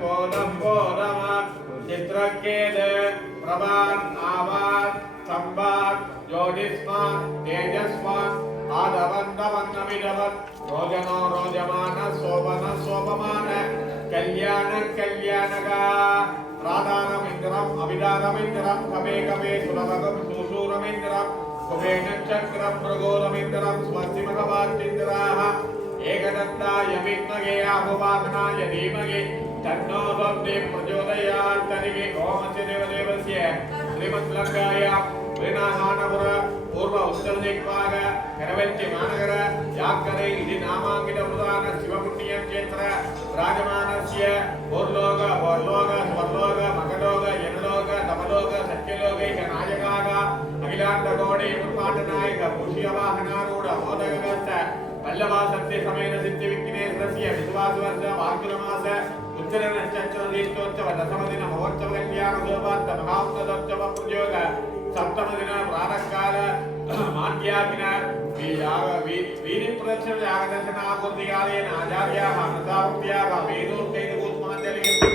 போதம் போதம சித்ரகேது பிரபான் ஆவான் சம்பான் ஜோதிஸ்மான் தேஜஸ்மான் ஆதவந்தவந்தமிதவத் ரோஜனோ ரோஜமான சோபன சோபமான கல்யாண கல்யாணகா ராதாரமிந்திரம் அபிதாரமிந்திரம் கவே கவே சுரவகம் சூசூரமிந்திரம் குபே நட்சத்திரம் பிரகோரமிந்திரம் ஸ்வஸ்திமகவாச்சிந்திராः ஏகதந்தாய வித்மகே ஆபுவாகனாய தீமகி தன்னோ தந்தி பிரச்சோதயாத் தரிகி ஓமஸ்ய தேவதேவஸ்ய ஸ்ரீமத்லங்காயாம் விநாகானபுர பூர்வ உத்தரதிக்வாக கரவெச்சி மாநகர யாக்கரை இது நாமாங்கிட பிரதான சிவபுண்ணிய க்ஷேத்திர ராஜமானஸ்ய பூர்லோக வர்லோக ஸ்வர்லோக மகலோக யனலோக தமலோக சத்யலோகைக நாயகாக அகிலாண்ட கோடி உன்மாட்டநாயக பூஷியவாகனாரூಢ மோதகஸ்த பல்லவா சத்ய சமேத சித்தி விக்னேஸ்வரஸ்ய விசுவாசவர்ஷ வாக்குலமாச உத்தர நட்சத்திர தீர்த்தோற்சவ தசமதின மகோற்சவ கல்யாண சோபாத்த மகாந்ததோற்சவ பிரயோக சப்தமதின பிராரக்கால மாத்யாகின வீதி பிரதர்ஷன யாகதர்ஷனாபூர்த்திகாலேன ஆச்சார்யாः பிரதாபத்யாः வேதோக்தைன கூத்மாஞ்சலிகம்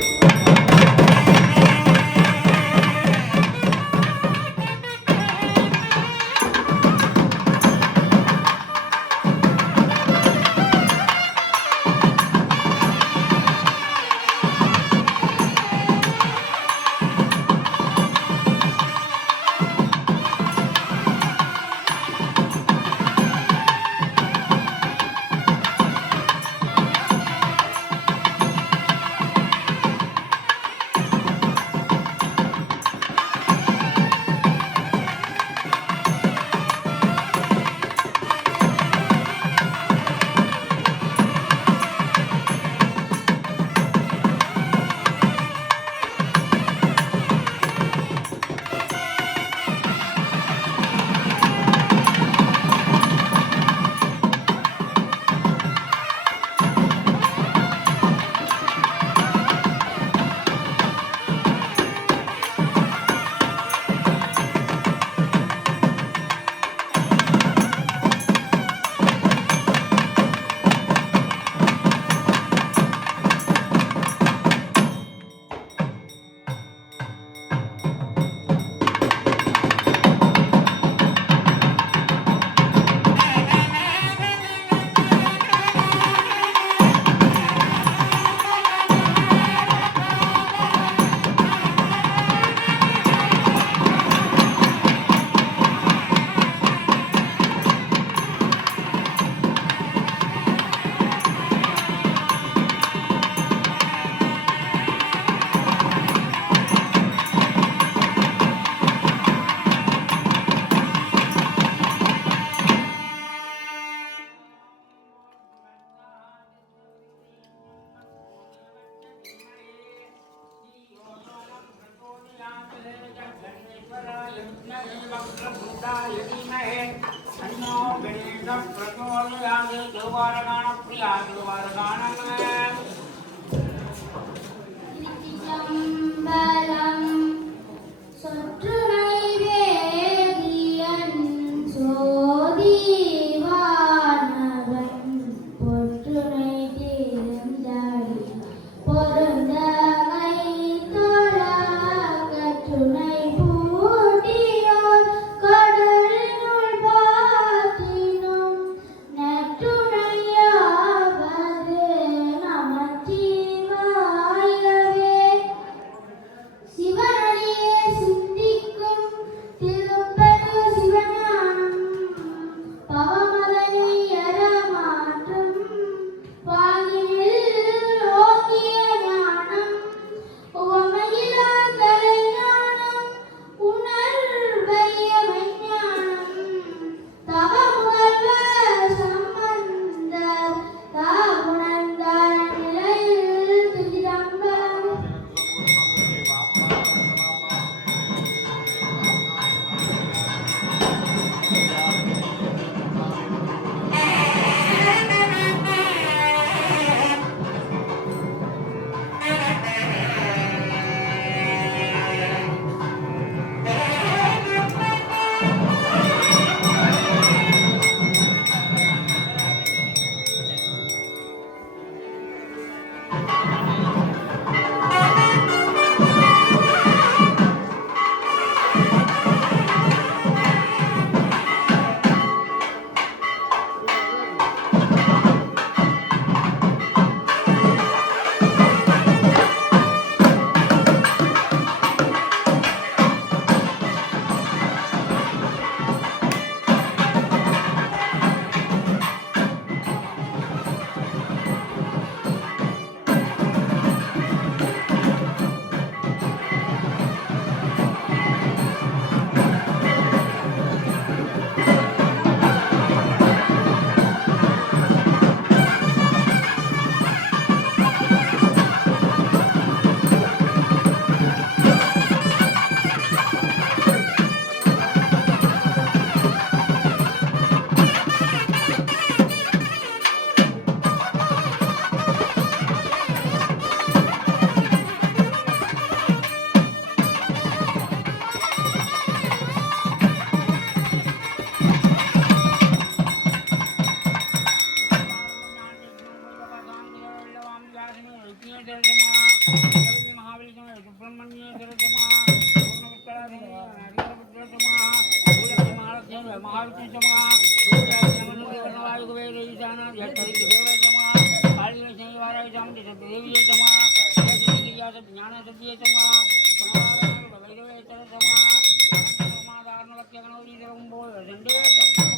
महाविष्णु सूर्याय वेद ईशान यत्तरिक देव काली शनिवाराय सामंत देवी ज्ञान सत्य भैरवे समा लक्ष्य गणोरी